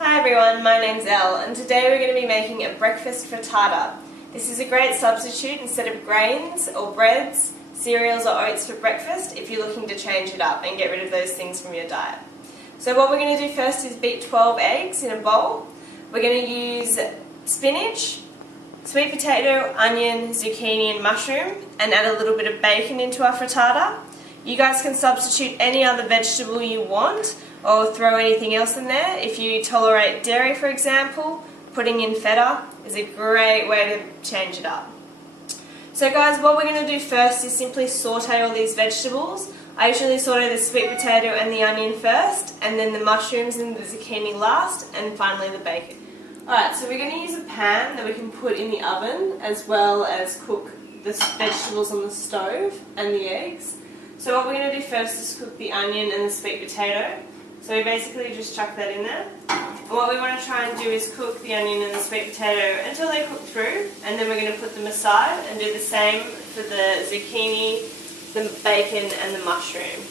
Hi everyone, my name's Elle and today we're going to be making a breakfast frittata. This is a great substitute instead of grains or breads, cereals or oats for breakfast if you're looking to change it up and get rid of those things from your diet. So what we're going to do first is beat 12 eggs in a bowl. We're going to use spinach, sweet potato, onion, zucchini and mushroom and add a little bit of bacon into our frittata. You guys can substitute any other vegetable you want or throw anything else in there. If you tolerate dairy, for example, putting in feta is a great way to change it up. So guys, what we're going to do first is simply saute all these vegetables. I usually saute the sweet potato and the onion first, and then the mushrooms and the zucchini last, and finally the bacon. Alright, so we're going to use a pan that we can put in the oven as well as cook the vegetables on the stove and the eggs. So what we're going to do first is cook the onion and the sweet potato. So we basically just chuck that in there. And what we want to try and do is cook the onion and the sweet potato until they cook through, and then we're going to put them aside and do the same for the zucchini, the bacon and the mushroom.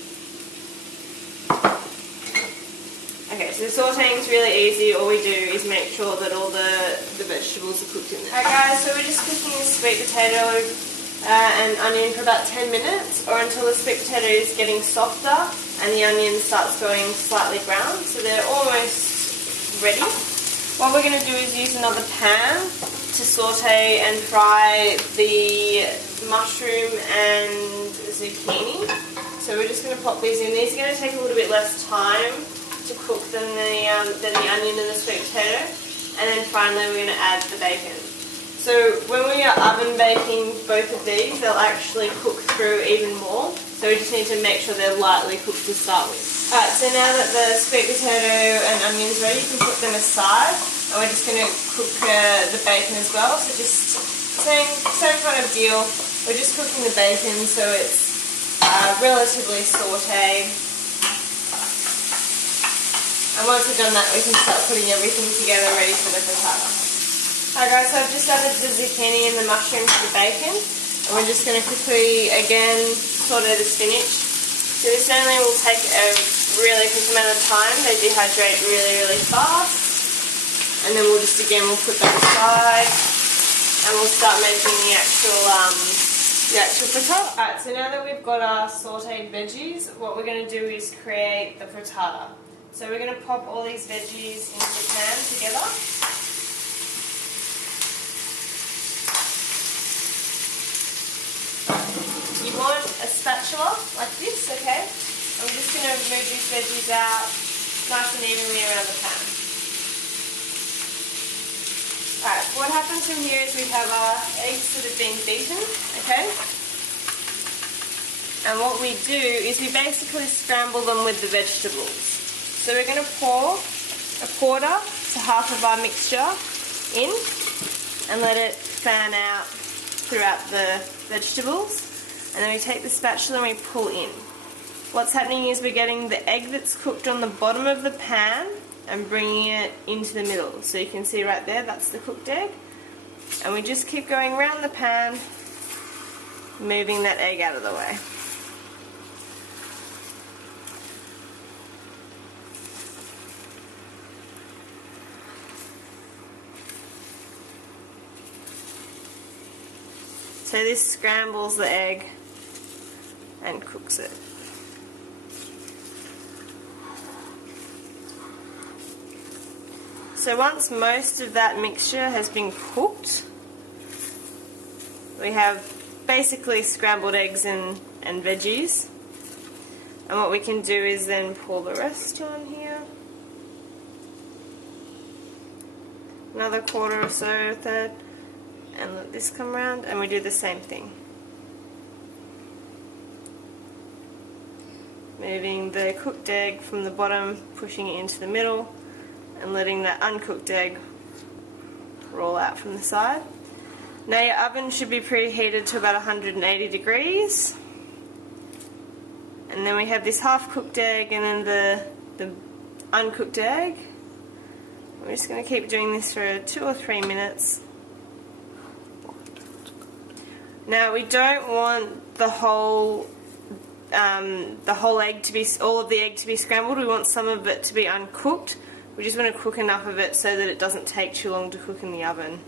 Okay, so the sauteing is really easy. All we do is make sure that all the vegetables are cooked in there. Alright guys, so we're just cooking the sweet potato and onion for about 10 minutes or until the sweet potato is getting softer and the onion starts going slightly brown, so they're almost ready. What we're going to do is use another pan to saute and fry the mushroom and zucchini. So we're just going to pop these in. These are going to take a little bit less time to cook than the onion and the sweet potato, and then finally we're going to add the bacon. So when we are oven baking both of these, they'll actually cook through even more. So we just need to make sure they're lightly cooked to start with. Alright, so now that the sweet potato and onion's ready, you can put them aside. And we're just going to cook the bacon as well. So just same kind of deal. We're just cooking the bacon so it's relatively sauteed. And once we've done that, we can start putting everything together ready for the frittata. Alright guys, so I've just added the zucchini and the mushroom to the bacon, and we're just going to quickly again saute the spinach. So this only will take a really quick amount of time. They dehydrate really fast, and then we'll put that aside, and we'll start making the actual frittata. Alright, so now that we've got our sauteed veggies, what we're going to do is create the frittata. So we're going to pop all these veggies into the pan together. You want a spatula like this, okay? I'm just going to move these veggies out nice and evenly around the pan. Alright, what happens from here is we have our eggs that have been beaten, okay? And what we do is we basically scramble them with the vegetables. So we're going to pour a quarter to half of our mixture in and let it fan out throughout the vegetables. And then we take the spatula and we pull in. What's happening is we're getting the egg that's cooked on the bottom of the pan and bringing it into the middle. So you can see right there, that's the cooked egg. And we just keep going around the pan, moving that egg out of the way. So this scrambles the egg and cooks it. So once most of that mixture has been cooked, we have basically scrambled eggs and veggies. And what we can do is then pour the rest on here. Another quarter or so, a third. And let this come around, and we do the same thing. Moving the cooked egg from the bottom, pushing it into the middle, and letting that uncooked egg roll out from the side. Now your oven should be preheated to about 180 degrees. And then we have this half-cooked egg and then the uncooked egg. We're just going to keep doing this for 2 or 3 minutes. Now we don't want the whole egg to be, all of the egg to be scrambled. We want some of it to be uncooked, We just want to cook enough of it so that it doesn't take too long to cook in the oven.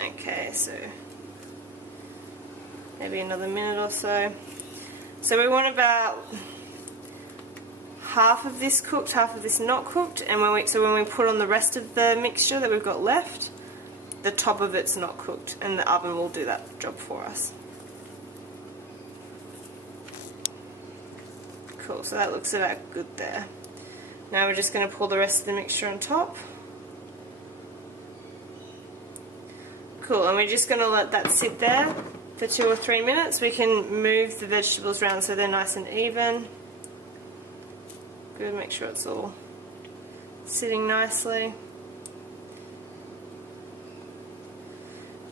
Okay, so maybe another minute or so. So we want about half of this cooked, half of this not cooked, and when we put on the rest of the mixture that we've got left, the top of it's not cooked, and the oven will do that job for us. Cool, so that looks about good there. Now we're just going to pour the rest of the mixture on top. Cool, and we're just going to let that sit there for 2 or 3 minutes. We can move the vegetables around so they're nice and even. Good, make sure it's all sitting nicely.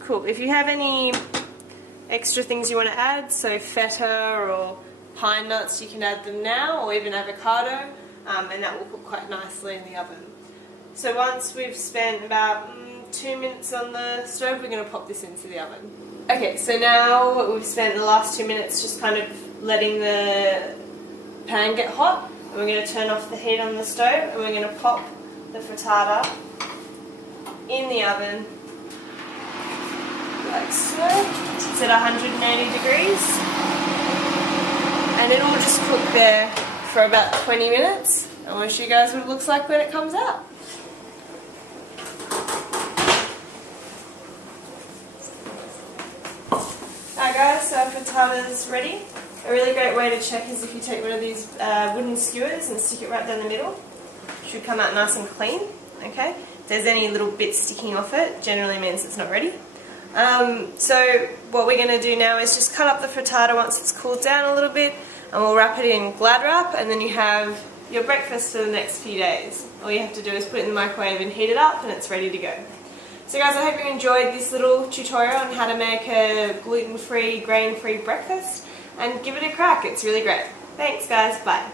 Cool, if you have any extra things you want to add, so feta or pine nuts, you can add them now, or even avocado, and that will cook quite nicely in the oven. So once we've spent about 2 minutes on the stove, we're going to pop this into the oven. Okay, so now we've spent the last 2 minutes just kind of letting the pan get hot, and we're going to turn off the heat on the stove, and we're going to pop the frittata in the oven like so. It's at 180 degrees. And it'll just cook there for about 20 minutes. I'll show you guys what it looks like when it comes out. Alright guys, so our frittata's ready. A really great way to check is if you take one of these wooden skewers and stick it right down the middle. It should come out nice and clean. Okay? If there's any little bits sticking off it, generally means it's not ready. So what we're going to do now is just cut up the frittata once it's cooled down a little bit, and we'll wrap it in Glad wrap, and then you have your breakfast for the next few days. All you have to do is put it in the microwave and heat it up, and it's ready to go. So guys, I hope you enjoyed this little tutorial on how to make a gluten-free, grain-free breakfast, and give it a crack. It's really great. Thanks guys, bye.